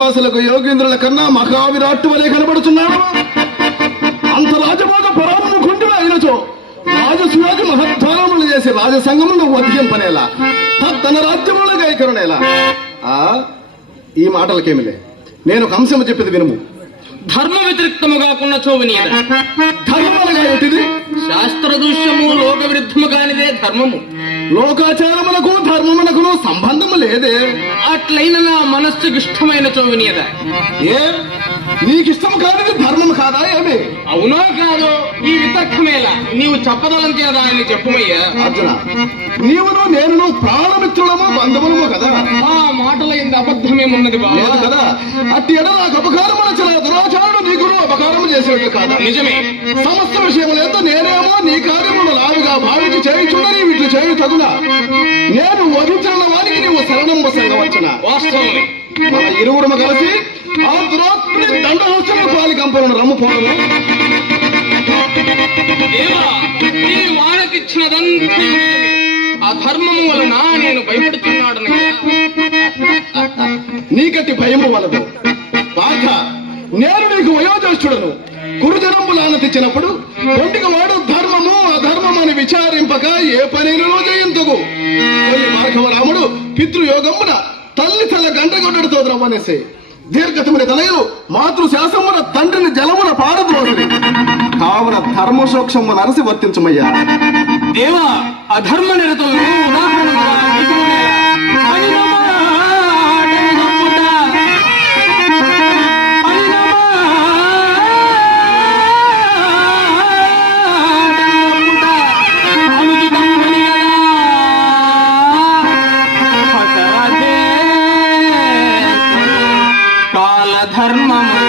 వాసులకు యోగేంద్రుల కన్నా మహావిరాట్టు వలె కనబడుతున్నాడు. అంత రాజభోగ పరాము కుంటున్న అయినచో రాజసురాజు మహద్వారములు చేసి రాజసంగమును వధింపనేలా తన రాజ్యముల గైకరునేలా. ఈ మాటలకేమిలే, నేను కంసము చెప్పేది వినుము. ధర్మ వ్యతిరిక్తము కాకుండా చోవని ధర్మములుగా ఏంటిది? శాస్త్ర దృశ్యము లోక విరుద్ధము కానిదే ధర్మము. లోకాచారములకు ధర్మమునకును సంబంధము లేదే. అట్లయిన నా మనస్సుకి ఇష్టమైన చోవినియదా. ఏ నీకిష్టము కానిది ధర్మము కాదా ఏమి? అవునో కాదో ఈ వితర్కమేలా, నీవు చెప్పదలంచేదా అని చెప్పుమయ్యా. అర్జున, నీవును నేనును ప్రాణమిత్రులము బంధములము కదా. ఆ మాటల ఇంత అబద్ధమేమున్నది లేదు కదా. అట్టి ఎడ నాకు అపకారం వచ్చిన దురాచారుడు నీకును అపకారము చేసేట్లు కాదా? నిజమే. సమస్త విషయములేదో నేనేమో నీ కార్యమును లావుగా భావించి చేయుచున్నది వీటిని చేయు తగునా. నేను వధించిన వారికి నీవు శరణంబ సంగవచ్చున. వాస్తవమే. మన ఇరువురము కలిసి ఆ దురాత్ముని దండహోత్సవ పాలి కంపలను రమ్ముపోవడము. దేవా, నీ వానకిచ్చినదంతా అధర్మము వలన నేను భయపడుతున్నాడు. నీకట్టి భయము వలదు పార్థ. నేను నీకు వయోజ్యేష్ఠుడను. కురుజనంబులాన తెచ్చినప్పుడు ఒంటికి వాడు ధర్మము అధర్మము అని విచారింపక ఏ పనిలో జయింతుగు. మార్గవ రాముడు పితృయోగమున తల్లి తల గంటగొడ్డడితో ద్రవ్వనేసే దీర్ఘతముని తనయులు మాతృశాసమున తండ్రిని జలమున పారద్రోసరి. కావున ధర్మసూక్ష్మము నరసి వర్తించమయ్యా. దేవా, అధర్మ నిరతులను ఉదాహరణగా కాలధర్మము